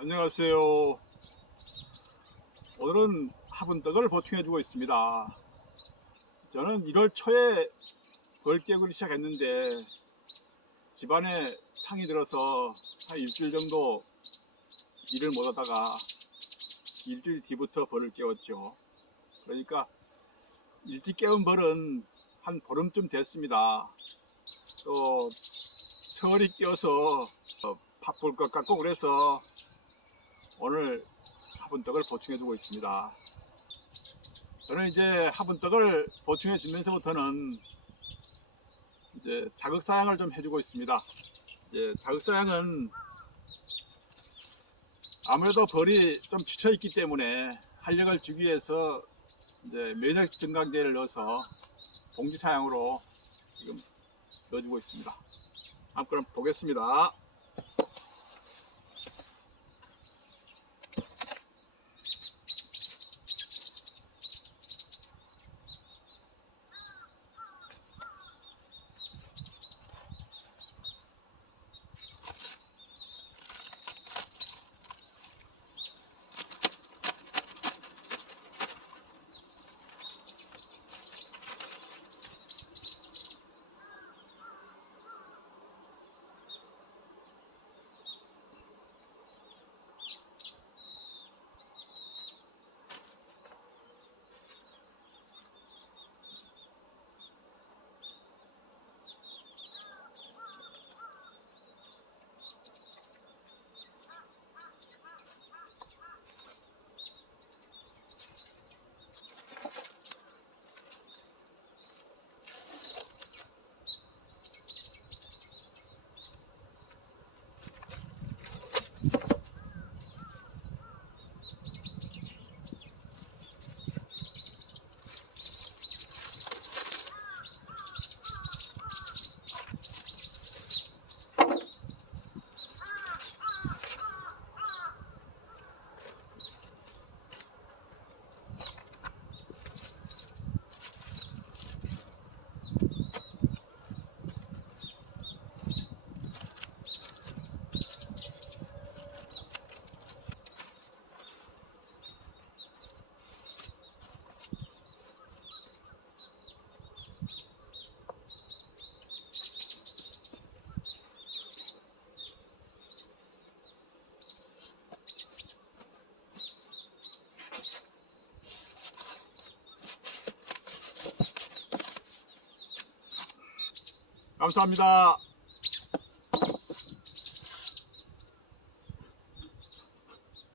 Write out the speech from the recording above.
안녕하세요. 오늘은 화분떡을 보충해주고 있습니다. 저는 1월 초에 벌 깨우기 시작했는데 집안에 상이 들어서 한 일주일 정도 일을 못하다가 일주일 뒤부터 벌을 깨웠죠. 그러니까 일찍 깨운 벌은 한 보름쯤 됐습니다. 또 설이 끼어서 어, 바쁠 것 같고 그래서 오늘 화분떡을 보충해주고 있습니다. 저는 이제 화분떡을 보충해 주면서부터는 이제 자극사양을 좀 해주고 있습니다. 이제 자극사양은 아무래도 벌이 좀 지쳐 있기 때문에 활력을 주기 위해서 이제 면역 증강제를 넣어서 봉지 사양으로 지금 넣어주고 있습니다. 한번 보겠습니다. 감사합니다.